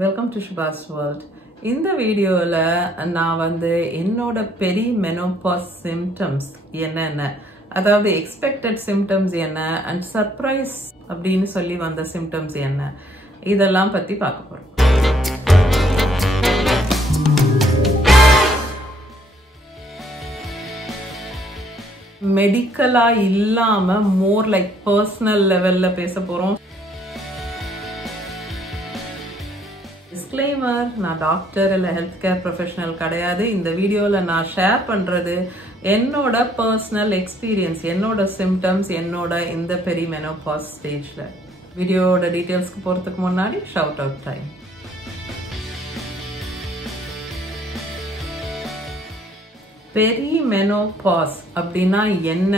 Welcome to Shubha's World. In the video, நான் வந்து என்னோட perimenopause symptoms என்னென்ன, அதாவது expected symptoms என்ன and surprise அப்படின்னு சொல்லி வந்த symptoms என்ன, இதெல்லாம் பத்தி பார்க்க போறோம். மெடிக்கலா இல்லாம more like personal levelல பேச போறோம். Disclaimer, நான் டாக்டர் இல்ல ஹெல்த் கேர் ப்ரொஃபஷனல் கிடையாது. இந்த வீடியோல நான் ஷேர் பண்றது என்னோட பர்சனல் எக்ஸ்பீரியன்ஸ், என்னோட சிம்டம்ஸ், என்னோட இந்த பெரிமெனோபாஸ் ஸ்டேஜ்ல. வீடியோட டீடைல்ஸ்க்கு போறதுக்கு முன்னாடி ஷவுட் அவுட் டைம். பெரிமெனோபாஸ் அப்படின்னா என்ன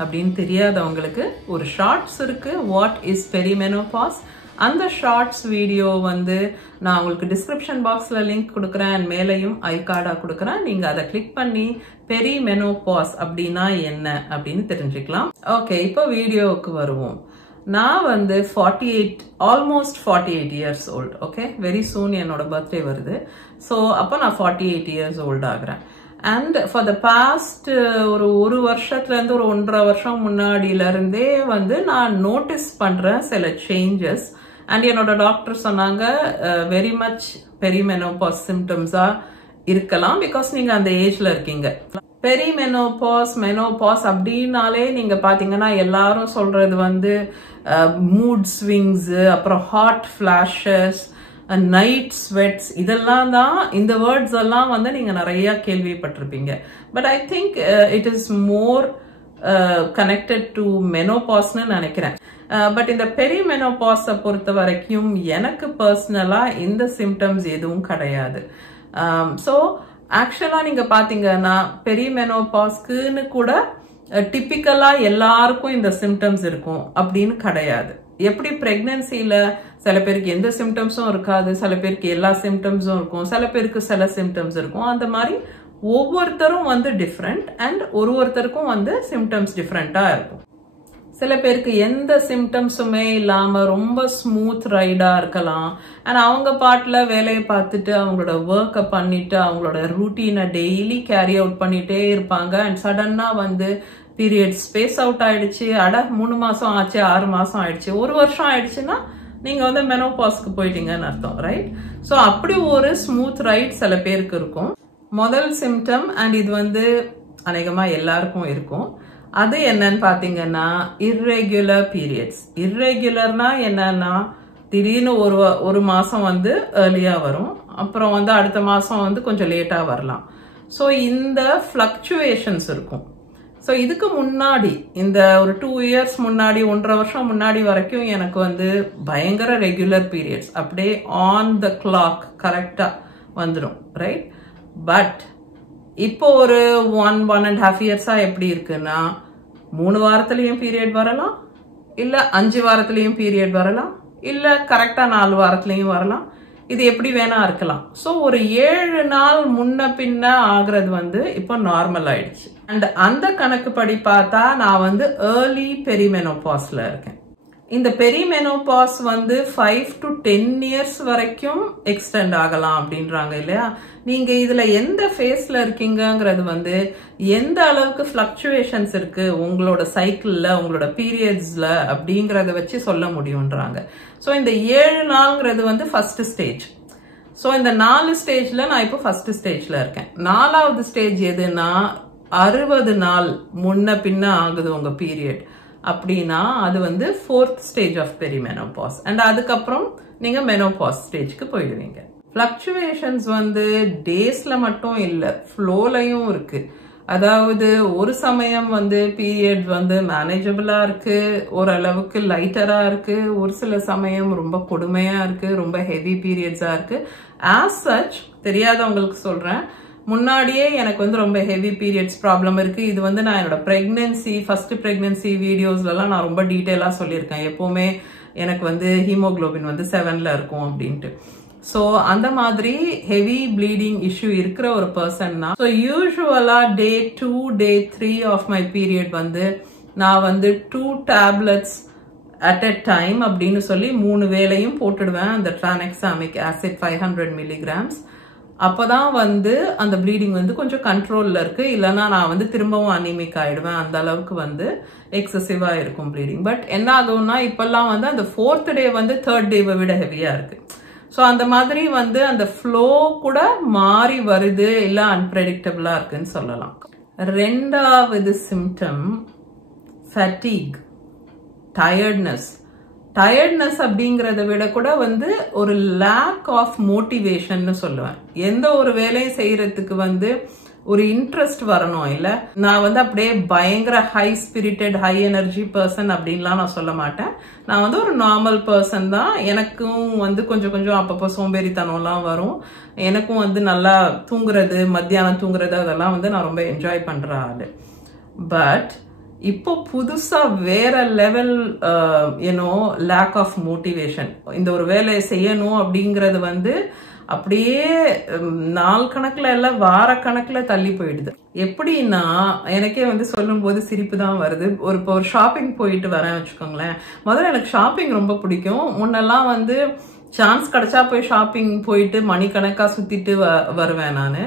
அப்படின்னு தெரியாதவங்களுக்கு ஒரு ஷார்ட்ஸ் இருக்கு. What is perimenopause? அந்த ஷார்ட்ஸ் வீடியோ வந்து நான் உங்களுக்கு டிஸ்கிரிப்ஷன் பாக்ஸ்ல லிங்க் கொடுக்குறேன், மேலையும் ஐ கார்டா கொடுக்குறேன். நீங்க அதை கிளிக் பண்ணி பெரிமெனோபாஸ் அப்படின்னா என்ன அப்படின்னு தெரிஞ்சுக்கலாம். ஓகே, இப்போ வீடியோவுக்கு வருவோம். நான் வந்து 48 almost 48 years old. Okay, very soon என்னோட பர்த்டே வருது. ஸோ அப்போ நான் 48 இயர்ஸ் ஓல்டு ஆகுறேன். அண்ட் ஃபார் த பாஸ்ட் ஒரு வருஷத்துல இருந்து ஒரு 1.5 வருஷம் முன்னாடியில இருந்தே வந்து நான் நோட்டீஸ் பண்றேன் சில சேஞ்சஸ். அண்ட் என்னோட டாக்டர் சொன்னாங்க வெரி மச் பெரிமெனோபாஸ் சிம்டம்ஸா இருக்கலாம், பிகாஸ் நீங்க அந்த ஏஜ்ல இருக்கீங்க. பெரிமெனோபாஸ் மெனோபாஸ் அப்படின்னாலே நீங்க பாத்தீங்கன்னா எல்லாரும் சொல்றது வந்து மூட் ஸ்விங்ஸ், அப்புறம் ஹாட் ஃபிளாஷஸ், நைட் ஸ்வெட்ஸ், இதெல்லாம் தான். இந்த வேர்ட்ஸ் எல்லாம் வந்து நீங்க நிறைய கேள்விப்பட்டிருப்பீங்க. But I think it is more connected to மெனோபாஸ்ன்னு நினைக்கிறேன். பட் இந்த பெரிமெனோபாஸை பொறுத்த வரைக்கும் எனக்கு பர்சனலா இந்த சிம்டம்ஸ் எதுவும் கிடையாது. ஸோ ஆக்சுவலா நீங்க பாத்தீங்கன்னா பெரிமெனோபாஸ்க்குன்னு கூட டிப்பிக்கலா எல்லாருக்கும் இந்த சிம்டம்ஸ் இருக்கும் அப்படின்னு கிடையாது. எப்படி பிரெக்னன்சில சில பேருக்கு எந்த சிம்டம்ஸும் இருக்காது, சில பேருக்கு எல்லா சிம்டம்ஸும் இருக்கும், சில பேருக்கு சில சிம்டம்ஸ் இருக்கும். அந்த மாதிரி ஒவ்வொருத்தரும் வந்து டிஃப்ரெண்ட் அண்ட் ஒருத்தருக்கும் வந்து சிம்டம்ஸ் டிஃப்ரெண்டா இருக்கும். சில பேருக்கு எந்த சிம்டம்ஸுமே இல்லாம ரொம்ப ஸ்மூத் ரைடா இருக்கலாம். அண்ட் அவங்க பாட்டுல வேலையை பார்த்துட்டு அவங்களோட ஒர்க்கை பண்ணிட்டு அவங்களோட ரூட்டீனை டெய்லி கேரி அவுட் பண்ணிட்டே இருப்பாங்க. அண்ட் சடனா வந்து பீரியட்ஸ் ஸ்பேஸ் அவுட் ஆயிடுச்சு, 3 மாசம் ஆச்சு, 6 மாசம் ஆயிடுச்சு, 1 வருஷம் ஆயிடுச்சுன்னா நீங்க வந்து மெனோபாஸ்க்கு போயிட்டீங்கன்னு அர்த்தம், ரைட்? ஸோ அப்படி ஒரு ஸ்மூத் ரைட் சில பேருக்கு இருக்கும். முதல் சிம்டம், அண்ட் இது வந்து அநேகமா எல்லாருக்கும் இருக்கும், அது என்னன்னு பாத்தீங்கன்னா இர்ரெகுலர் பீரியட்ஸ். இர்ரெகுலர்னா என்னன்னா திடீர்னு ஒரு மாசம் வந்து ஏர்லியா வரும், அப்புறம் வந்து அடுத்த மாசம் வந்து கொஞ்சம் லேட்டா வரலாம். ஸோ இந்த ஃபிளக்சுவேஷன்ஸ் இருக்கும். ஸோ இதுக்கு முன்னாடி இந்த ஒரு 2 இயர்ஸ் முன்னாடி, 1.5 வருஷம் முன்னாடி வரைக்கும் எனக்கு வந்து பயங்கர ரெகுலர் பீரியட்ஸ், அப்படியே ஆன் த கிளாக் கரெக்டா வந்துடும், ரைட்? பட் இப்போ ஒரு 1.5 இயர்ஸா எப்படி இருக்குன்னா 3 வாரத்திலையும் பீரியட் வரலாம், இல்ல 5 வாரத்திலையும் பீரியட் வரலாம், இல்ல கரெக்டா 4 வாரத்திலையும் வரலாம். இது எப்படி வேணா இருக்கலாம். ஸோ ஒரு 7 நாள் முன்ன பின்ன ஆகுறது வந்து இப்போ நார்மல் ஆயிடுச்சு. அண்ட் அந்த கணக்குப்படி பார்த்தா நான் வந்து ஏர்லி பெரிமெனோபாஸ்ல இருக்கேன். இந்த பெரிமெனோபாஸ் வந்து 5 to 10 இயர்ஸ் வரைக்கும் எக்ஸ்டெண்ட் ஆகலாம் அப்படின்றாங்க இல்லையா? நீங்க இதுல எந்த ஃபேஸ்ல இருக்கீங்கிறது வந்து எந்த அளவுக்கு ஃபிளக்சுவேஷன்ஸ் இருக்கு உங்களோட சைக்கிள்ல, உங்களோட பீரியட்ஸ்ல அப்படிங்கறத வச்சு சொல்ல முடியும்ன்றாங்க. ஸோ இந்த 7 நாள்ங்கிறது வந்து ஃபர்ஸ்ட் ஸ்டேஜ். ஸோ இந்த 4 ஸ்டேஜ்ல நான் இப்போ ஃபர்ஸ்ட் ஸ்டேஜ்ல இருக்கேன். 4வது ஸ்டேஜ் எதுனா 60 நாள் முன்ன பின்ன ஆகுது உங்க பீரியட் அப்படின்னா அது வந்து 4th stage of perimenopause. And அதுக்கப்புறம் நீங்க மெனோபாஸ் ஸ்டேஜ்க்கு போயிடுவீங்க. ஃபிளக்சுவேஷன்ஸ் வந்து டேஸ்ல மட்டும் இல்ல, ஃப்ளோலையும் இருக்கு. அதாவது ஒரு சமயம் வந்து பீரியட் வந்து மேனேஜபிளா இருக்கு, ஓரளவுக்கு லைட்டரா இருக்கு, ஒரு சில சமயம் ரொம்ப கொடுமையா இருக்கு, ரொம்ப ஹெவி பீரியட்ஸா இருக்கு. ஆஸ் சச் தெரியாதவங்களுக்கு சொல்றேன், முன்னாடியே எனக்கு வந்து ரொம்ப ஹெவி பீரியட்ஸ் ப்ராப்ளம் இருக்கு. இது வந்து நான் என்னோட பிரெக்னன்சி, ஃபர்ஸ்ட் பிரெக்னன்சி வீடியோஸ்லாம் நான் ரொம்ப டீட்டெயிலா சொல்லியிருக்கேன். எப்பவுமே எனக்கு வந்து ஹீமோகுளோபின் வந்து 7ல இருக்கும் அப்படின்ட்டு. ஸோ அந்த மாதிரி ஹெவி ப்ளீடிங் இஷ்யூ இருக்கிற ஒரு பர்சன்னா, ஸோ யூஸ்வலா Day 2, Day 3 of my period வந்து நான் வந்து 2 டேப்லெட்ஸ் at a time அப்படின்னு சொல்லி 3 வேளையும் போட்டுடுவேன் அந்த tranexamic acid 500 milligrams. அப்பதான் வந்து அந்த ப்ளீடிங் வந்து கொஞ்சம் கண்ட்ரோல்ல இருக்கு. இல்லைன்னா நான் வந்து திரும்பவும் அனிமிக் ஆயிடுவேன். அந்த அளவுக்கு வந்து எக்ஸசிவா இருக்கும் ப்ளீடிங். பட் என்ன ஆகும்னா இப்பெல்லாம் வந்து அந்த 4th டே வந்து 3rd டேவை விட ஹெவியா இருக்கு. ஸோ அந்த மாதிரி வந்து அந்த ஃப்ளோ கூட மாறி வருது, இல்லை அன்பிரெடிக்டபிளா இருக்குன்னு சொல்லலாம். 2வது சிம்டம் ஃபேட்டிக், டயர்ட்னஸ். டயர்ட்னஸ் அப்படிங்கறத விட கூட வந்து ஒரு லேக் ஆஃப் மோட்டிவேஷன் சொல்லுவேன். எந்த ஒரு வேலையும் செய்யறதுக்கு வந்து ஒரு இன்ட்ரெஸ்ட் வரணும். இல்ல நான் வந்து அப்படியே பயங்கர high spirited high energy person அப்படின்லாம் நான் சொல்ல மாட்டேன். நான் வந்து ஒரு நார்மல் பர்சன் தான். எனக்கும் வந்து கொஞ்சம் கொஞ்சம் அப்பப்போ சோம்பேறித்தனம்லாம் வரும். எனக்கும் வந்து நல்லா தூங்குறது, மத்தியானம் தூங்குறது, அதெல்லாம் வந்து நான் ரொம்ப என்ஜாய் பண்ற ஆளு. பட் இப்போ புதுசா வேற லெவல் லேக் ஆஃப் மோட்டிவேஷன். இந்த ஒரு வேலையை செய்யணும் அப்படிங்கறது வந்து அப்படியே நாள் கணக்குல இல்ல வார கணக்குல தள்ளி போயிடுது. எப்படின்னா எனக்கே வந்து சொல்லும் போது சிரிப்பு தான் வருது. இப்போ ஒரு ஷாப்பிங் போயிட்டு வரேன் வச்சுக்கோங்களேன். முதல்ல எனக்கு ஷாப்பிங் ரொம்ப பிடிக்கும். முன்னெல்லாம் வந்து சான்ஸ் கிடைச்சா போய் ஷாப்பிங் போயிட்டு மணிக்கணக்கா சுத்திட்டு வருவேன் நானு.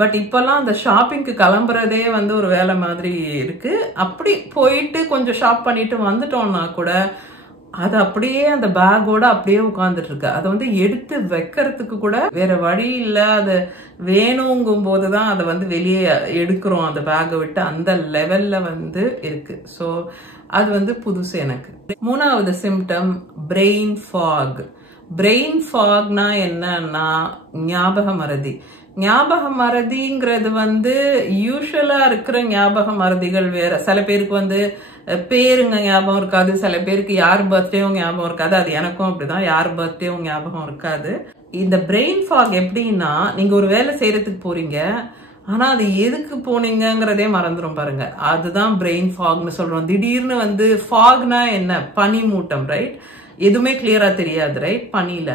பட் இப்பெல்லாம் அந்த ஷாப்பிங்க்கு கிளம்புறதே வந்து ஒரு வேலை மாதிரி இருக்கு. அப்படி போயிட்டு கொஞ்சம் ஷாப் பண்ணிட்டு வந்துட்டோம்னா கூட அது அப்படியே அந்த பேக்கோட அப்படியே உட்கார்ந்துட்டு இருக்கு. அதை வந்து எடுத்து வைக்கிறதுக்கு கூட வேற வழி இல்ல. அது வேணுங்கும் போதுதான் அதை வந்து வெளியே எடுக்கிறோம் அந்த பேக்கை விட்டு. அந்த லெவல்ல வந்து இருக்கு. ஸோ அது வந்து புதுசு எனக்கு. 3வது சிம்டம் பிரெயின் ஃபாக். பிரெயின் ஃபாக்னா என்னன்னா ஞாபக மறதி. ஞாபக மறதிங்கிறது வந்து யூஸ்வலா இருக்கிற ஞாபக மறதிகள் வேற. சில பேருக்கு வந்து பேருங்க ஞாபகம் இருக்காது, சில பேருக்கு யார் பர்த்டேவும் ஞாபகம் இருக்காது. அது எனக்கும் அப்படிதான், யார் பர்த்டேவும் ஞாபகம் இருக்காது. இந்த பிரெயின் ஃபாக் எப்படின்னா நீங்க ஒரு வேலை செய்யறதுக்கு போறீங்க, ஆனா அது எதுக்கு போனீங்கிறதே மறந்துடும் பாருங்க. அதுதான் பிரெயின் ஃபாக்னு சொல்றோம். திடீர்னு வந்து ஃபாக்னா என்ன, பனி மூட்டம், ரைட்? எதுவுமே கிளியரா தெரியாது, ரைட்? பனியில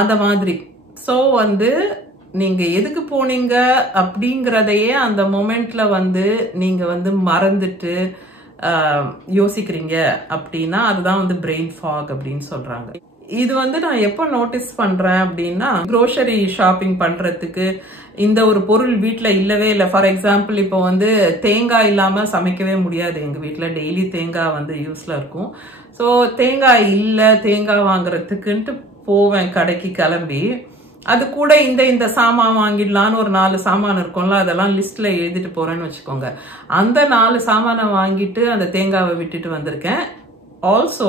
அந்த மாதிரி. சோ வந்து நீங்க எதுக்கு போனீங்க அப்படிங்கறதையே அந்த மொமெண்ட்ல வந்து நீங்க வந்து மறந்துட்டு யோசிக்கிறீங்க அப்படின்னா அதுதான் வந்து பிரெயின் ஃபாக் அப்படின்னு சொல்றாங்க. இது வந்து நான் எப்ப நோட்டீஸ் பண்றேன் அப்படின்னா, க்ரோசரி ஷாப்பிங் பண்றதுக்கு இந்த ஒரு பொருள் வீட்டுல இல்லவே இல்லை. ஃபார் எக்ஸாம்பிள் இப்போ வந்து தேங்காய் இல்லாம சமைக்கவே முடியாது. எங்க வீட்டுல டெய்லி தேங்காய் வந்து யூஸ்ல இருக்கும். ஸோ தேங்காய் இல்லை, தேங்காய் வாங்குறதுக்குன்ட்டு போவேன் கடைக்கு கிளம்பி. அது கூட இந்த சாமான் வாங்கிடலான்னு ஒரு 4 சாமான் இருக்கும்ல, அதெல்லாம் லிஸ்ட்ல எழுதிட்டு போறேன்னு வச்சுக்கோங்க. அந்த 4 சாமானை வாங்கிட்டு அந்த தேங்காவை விட்டுட்டு வந்திருக்கேன். ஆல்சோ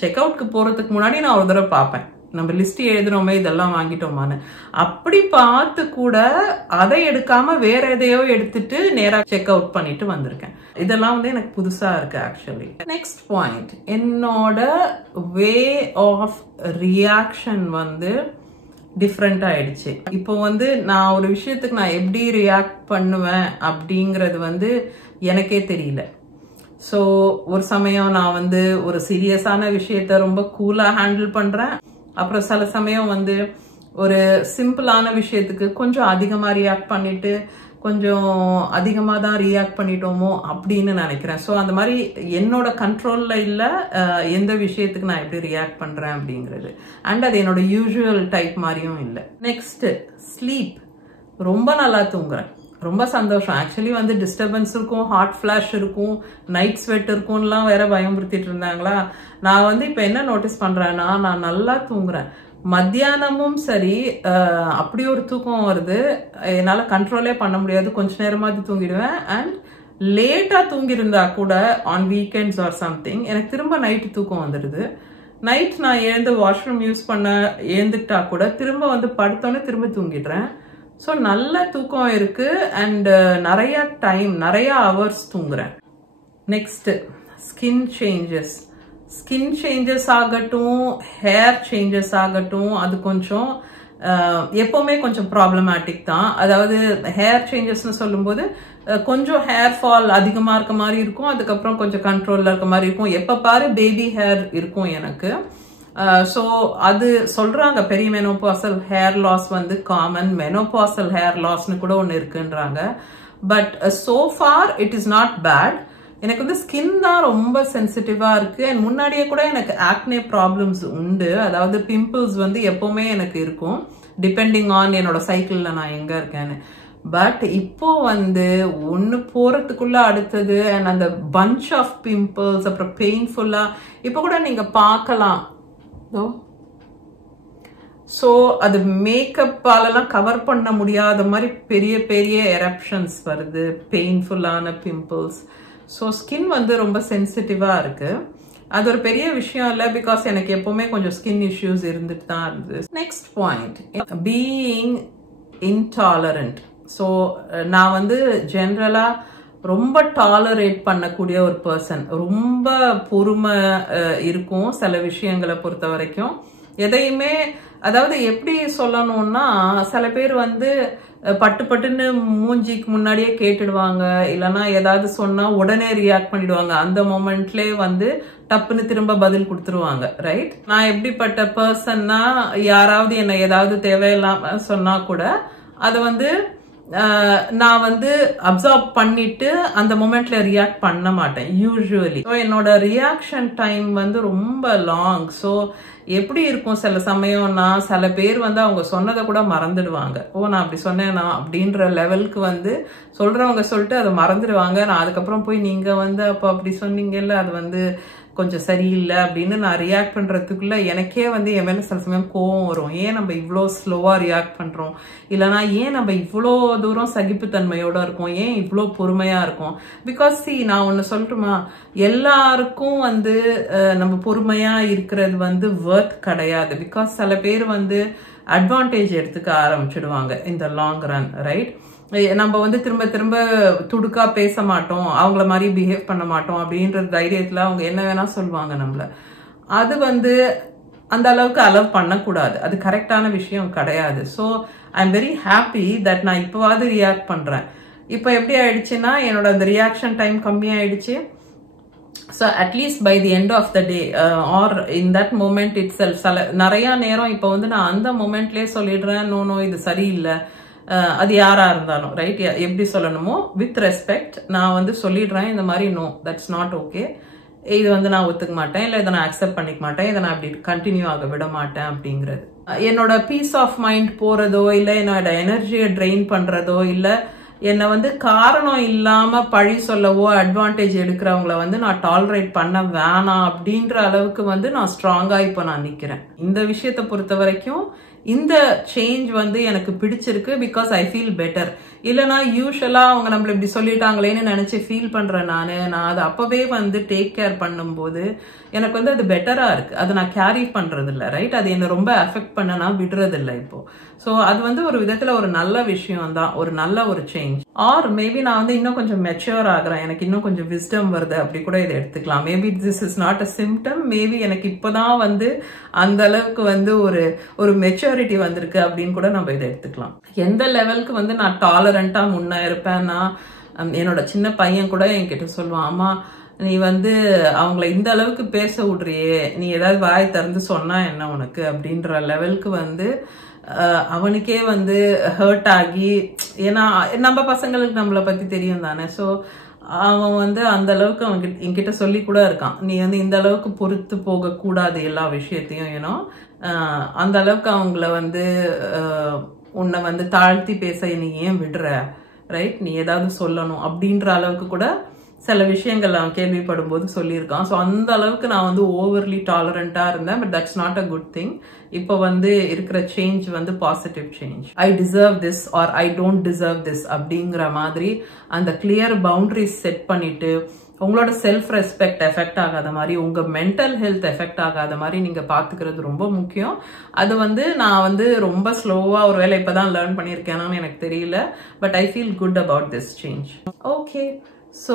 செக் அவுட்க்கு போறதுக்கு முன்னாடி நான் ஒரு தடவை பார்ப்பேன், நம்ம லிஸ்ட் எழுதுறோமே இதெல்லாம் வாங்கிட்டோமான்னு. அப்படி பார்த்து கூட அதை எடுக்காம வேற எதையோ எடுத்துட்டு நேரா செக் அவுட் பண்ணிட்டு வந்திருக்கேன். இதெல்லாம் வந்து எனக்கு புதுசா இருக்கு ஆக்சுவலி. நெக்ஸ்ட் பாயிண்ட், என்னோட வே ஆஃப் ரியாக்ஷன் வந்து டிஃப்ரெண்ட் ஆயிடுச்சு. இப்போ வந்து நான் ஒரு விஷயத்துக்கு நான் எப்படி ரியாக்ட் பண்ணுவேன் அப்படிங்கறது வந்து எனக்கே தெரியல. ஸோ ஒரு சமயம் நான் வந்து ஒரு சீரியஸான விஷயத்த ரொம்ப கூலா ஹேண்டில் பண்றேன். அப்புறம் சில சமயம் வந்து ஒரு சிம்பிளான விஷயத்துக்கு கொஞ்சம் அதிகமா ரியாக்ட் பண்ணிட்டு கொஞ்சம் அதிகமா தான் ரியாக்ட் பண்ணிட்டோமோ அப்படின்னு நினைக்கிறேன். ஸோ அந்த மாதிரி என்னோட கண்ட்ரோல்ல இல்லை எந்த விஷயத்துக்கு நான் எப்படி ரியாக்ட் பண்றேன் அப்படிங்கிறது. அண்ட் அது என்னோட யூஸ்வல் டைப் மாதிரியும் இல்லை. Next, sleep. ரொம்ப நல்லா தூங்குறேன், ரொம்ப சந்தோஷம். ஆக்சுவலி வந்து டிஸ்டர்பன்ஸ் இருக்கும், ஹார்ட் ஃபிளாஷ் இருக்கும், நைட் ஸ்வெட் இருக்கும்லாம் வேற பயமுறுத்திட்டு இருந்தாங்களா. நான் வந்து இப்ப என்ன நோட்டீஸ் பண்றேன்னா, நான் நல்லா தூங்குறேன். மத்தியானமும் சரி அப்படி ஒரு தூக்கம் வருது, என்னால கண்ட்ரோலே பண்ண முடியாது. கொஞ்ச நேரமாவது தூங்கிடுவேன். அண்ட் லேட்டா தூங்கிருந்தா கூட ஆன் வீக்கெண்ட்ஸ் ஆர் சம்திங் எனக்கு திரும்ப நைட்டு தூக்கம் வந்துடுது. நைட் நான் எழுந்து வாஷ்ரூம் யூஸ் பண்ண எழுந்துட்டா கூட திரும்ப வந்து படுத்தோன்னே திரும்ப தூங்கிடுறேன். ஸோ நல்ல தூக்கம் இருக்கு. அண்ட் நிறைய ஹவர்ஸ் தூங்குறேன். Next, skin changes. Skin changes ஆகட்டும், ஹேர் சேஞ்சஸ் ஆகட்டும், அது கொஞ்சம் எப்பவுமே கொஞ்சம் ப்ராப்ளமேட்டிக் தான். அதாவது ஹேர் சேஞ்சஸ்ன்னு சொல்லும்போது கொஞ்சம் ஹேர் ஃபால் அதிகமா இருக்க மாதிரி இருக்கும், அதுக்கப்புறம் கொஞ்சம் கண்ட்ரோல்ல இருக்க மாதிரி இருக்கும். எப்ப பாரு பேபி ஹேர் இருக்கும் எனக்கு. ஸோ அது சொல்றாங்க பெரிய மெனோபாசல் ஹேர் லாஸ் வந்து காமன், மெனோபாசல் ஹேர் லாஸ்னு கூட ஒன்று இருக்குன்றாங்க. But so far it is not bad. எனக்கு வந்து ஸ்கின் தான் ரொம்ப சென்சிட்டிவா இருக்கு. அண்ட் முன்னாடியே கூட எனக்கு ஆக்னே ப்ராப்ளம்ஸ் உண்டு. அதாவது பிம்பிள்ஸ் வந்து எப்பவுமே எனக்கு இருக்கும், டிபெண்டிங் ஆன் என்னோட சைக்கிள்ல நான் எங்க இருக்கேன்னு. பட் இப்போ வந்து ஒன்று போறதுக்குள்ள அடுத்தது அண்ட் அந்த பஞ்ச் ஆஃப் பிம்பிள்ஸ், அப்புறம் பெயின்ஃபுல்லா இப்போ கூட நீங்க பார்க்கலாம். ஸோ அது மேக்கப்பாலெல்லாம் கவர் பண்ண முடியாத மாதிரி பெரிய பெரிய எரப்ஷன்ஸ் வருது, பெயின்ஃபுல்லான பிம்பிள்ஸ். ஸோ ஸ்கின் வந்து ரொம்ப சென்சிட்டிவாக இருக்கு. அது ஒரு பெரிய விஷயம் இல்லை, பிகாஸ் எனக்கு எப்பவுமே கொஞ்சம் ஸ்கின் இஷ்யூஸ் இருந்துட்டு தான் இருந்தது. Next point, being intolerant. So நான் வந்து ஜென்ரலாக ரொம்ப டாலரேட் பண்ணக்கூடிய ஒரு பர்சன். ரொம்ப பொறுமை இருக்கும் சில விஷயங்களை பொறுத்த வரைக்கும். எதையுமே அதாவது எப்படி சொல்லணும்னா, சில பேர் வந்து பட்டு பட்டுன்னு மூஞ்சிக்கு முன்னாடியே கேட்டுடுவாங்க, இல்லைன்னா ஏதாவது சொன்னா உடனே ரியாக்ட் பண்ணிடுவாங்க. அந்த மொமெண்ட்லேயே வந்து டப்புன்னு திரும்ப பதில் கொடுத்துருவாங்க, ரைட்? நான் எப்படிப்பட்ட பர்சன்னா, யாராவது என்ன ஏதாவது தேவையில்லாம சொன்னா கூட அதை வந்து நான் வந்து அப்சர்வ் பண்ணிட்டு அந்த மொமெண்ட்ல ரியாக்ட் பண்ண மாட்டேன் யூஸ்வலி. ஸோ என்னோட ரியாக்ஷன் டைம் வந்து ரொம்ப லாங். ஸோ எப்படி இருக்கும் சில சமயம்னா, சில பேர் வந்து அவங்க சொன்னதை கூட மறந்துடுவாங்க. ஓ நான் அப்படி சொன்னேனா அப்படின்ற லெவலுக்கு வந்து சொல்றவங்க சொல்லிட்டு அதை மறந்துடுவாங்க. நான் அதுக்கப்புறம் போய் நீங்க வந்து அப்போ அப்படி சொன்னீங்கல்ல, அது வந்து கொஞ்சம் சரியில்லை அப்படின்னு நான் ரியாக்ட் பண்றதுக்குள்ள எனக்கே வந்து என் மேல சில சமயம் கோவம் வரும். ஏன் நம்ம இவ்வளோ ஸ்லோவா ரியாக்ட் பண்றோம், இல்லைனா ஏன் நம்ம இவ்வளோ தூரம் சகிப்புத்தன்மையோட இருக்கோம், ஏன் இவ்வளோ பொறுமையா இருக்கும்? பிகாஸ் நான் ஒன்று சொல்லட்டுமா, எல்லாருக்கும் வந்து நம்ம பொறுமையா இருக்கிறது வந்து வர்த் கிடையாது. பிகாஸ் சில பேர் வந்து அட்வான்டேஜ் எடுத்துக்க ஆரம்பிச்சிடுவாங்க இந்த லாங் ரன், ரைட்? நம்ம வந்து திரும்ப திரும்ப துடுக்கா பேச மாட்டோம், அவங்கள மாதிரி பிஹேவ் பண்ண மாட்டோம் அப்படின்ற தைரியத்துல அவங்க என்ன வேணா சொல்லுவாங்க நம்மள. அது வந்து அந்த அளவுக்கு அலவ் பண்ணக்கூடாது, அது கரெக்டான விஷயம் கிடையாது. So I am very happy that நான் இப்போவாது ரியாக்ட் பண்றேன். இப்போ எப்படி ஆயிடுச்சுன்னா, என்னோட அந்த ரியாக்ஷன் டைம் கம்மியாயிடுச்சு. So at least by the end of the day or in that moment itself, நிறைய நேரம் இப்போ வந்து நான் அந்த மொமெண்ட்லேயே சொல்லிடுறேன், நோ இது சரியில்லை. அது யாரா இருந்தாலும் ரைட், எப்படி சொல்லணுமோ வித் ரெஸ்பெக்ட் நான் வந்து சொல்லிடுறேன், இந்த மாதிரி நோ தட்ஸ் நாட் ஓகே, இது வந்து நான் ஒத்துக்க மாட்டேன், இல்லை இதை நான் அக்செப்ட் பண்ணிக்க மாட்டேன், இதை நான் அப்படி கண்டினியூ ஆக விட மாட்டேன் அப்படிங்கிறது. என்னோட பீஸ் ஆஃப் மைண்ட் போறதோ, இல்லை என்னோட எனர்ஜியை ட்ரெயின் பண்றதோ, இல்லை என்னை வந்து காரணம் இல்லாம பழி சொல்லவோ அட்வான்டேஜ் எடுக்கிறவங்கள வந்து நான் டாலரேட் பண்ண வேணாம் அப்படின்ற அளவுக்கு வந்து நான் ஸ்ட்ராங்கா இப்போ நான் நிக்கிறேன். இந்த விஷயத்தை பொறுத்த வரைக்கும் இந்த சேஞ்ச் வந்து எனக்கு பிடிச்சிருக்கு, பிகாஸ் ஐ ஃபீல் பெட்டர். இல்லைனா யூஸ்வலா அவங்க நம்மள இப்படி சொல்லிட்டாங்களேன்னு நினைச்சு ஃபீல் பண்றேன் நான் அதை அப்பவே வந்து டேக் கேர் பண்ணும்போது எனக்கு வந்து அது பெட்டரா இருக்கு. அதை நான் கேரி பண்றது இல்லை, ரைட்? அது என்ன ரொம்ப அஃபெக்ட் பண்ண நான் விடுறது இல்லை இப்போ. ஸோ அது வந்து ஒரு விதத்துல ஒரு நல்ல விஷயம் தான், ஒரு நல்ல ஒரு சேஞ்ச். ஆர் மேபி நான் வந்து இன்னும் கொஞ்சம் மெச்சூர் ஆகுறேன், எனக்கு இன்னும் கொஞ்சம் விஸ்டம் வருது, அப்படி கூட இதை எடுத்துக்கலாம். Maybe this is not a symptom, maybe எனக்கு இப்போதான் வந்து அந்த அளவுக்கு வந்து ஒரு மெச்சூரிட்டி வந்திருக்கு அப்படின்னு கூட நம்ம இதை எடுத்துக்கலாம். எந்த லெவலுக்கு வந்து நான் டாலரண்டா முன்ன இருப்பேன்னா, என்னோட சின்ன பையன் கூட என்கிட்ட சொல்லுவான், அம்மா நீ வந்து அவங்கள இந்த அளவுக்கு பேச விடுறியே, நீ ஏதாவது வாய் திறந்து சொன்னா என்ன உனக்கு அப்படின்ற லெவலுக்கு வந்து அவனுக்கே வந்து ஹர்ட் ஆகி, ஏன்னா நம்ம பசங்களுக்கு நம்மளை பத்தி தெரியும் தானே. ஸோ அவன் வந்து அந்த அளவுக்கு அவன் என்கிட்ட சொல்லி கூட இருக்கான், நீ வந்து இந்த அளவுக்கு பொறுத்து போக கூடாது எல்லா விஷயத்தையும், ஏன்னோ அந்த அளவுக்கு அவங்கள வந்து உன்னை வந்து தாழ்த்தி பேச நீ ஏன் விடுற, ரைட்? நீ ஏதாவது சொல்லணும் அப்படின்ற அளவுக்கு கூட சில விஷயங்கள் அவன் கேள்விப்படும் போது சொல்லியிருக்கான். ஸோ அந்த அளவுக்கு நான் வந்து ஓவர்லி டாலரண்டா இருந்தேன். But that's not a good thing. இப்போ வந்து இருக்கிற சேஞ்ச் வந்து positive change. I deserve this or I don't deserve this அப்படிங்கிற மாதிரி அந்த கிளியர் பவுண்டரிஸ் செட் பண்ணிட்டு, உங்களோட செல்ஃப் ரெஸ்பெக்ட் எஃபெக்ட் ஆகாத மாதிரி, உங்க மென்டல் ஹெல்த் எஃபெக்ட் ஆகாத மாதிரி நீங்க பாத்துக்கிறது ரொம்ப முக்கியம். அது வந்து நான் வந்து ரொம்ப ஸ்லோவா ஒருவேளை இப்பதான் லேர்ன் பண்ணியிருக்கேனான்னு எனக்கு தெரியல. But I feel good about this change. Okay, so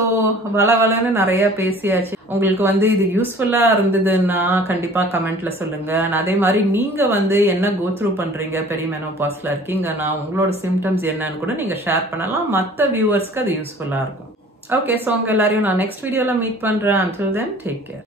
வளவலன்னு நிறைய பேசியாச்சு. உங்களுக்கு வந்து இது யூஸ்ஃபுல்லா இருந்ததுன்னா கண்டிப்பா கமெண்ட்ல சொல்லுங்க. அதே மாதிரி நீங்க வந்து என்ன கோ த்ரூ பண்றீங்க, பெரிமெனோபாஸ்ல இருக்கீங்கன்னா உங்களோட சிம்டம்ஸ் என்னன்னு கூட நீங்க ஷேர் பண்ணலாம். மற்ற வியூவர்ஸ்க்கு அது யூஸ்ஃபுல்லா இருக்கும். ஓகே, ஸோ உங்க எல்லாரையும் நான் நெக்ஸ்ட் வீடியோல மீட் பண்றேன். Until then, take care.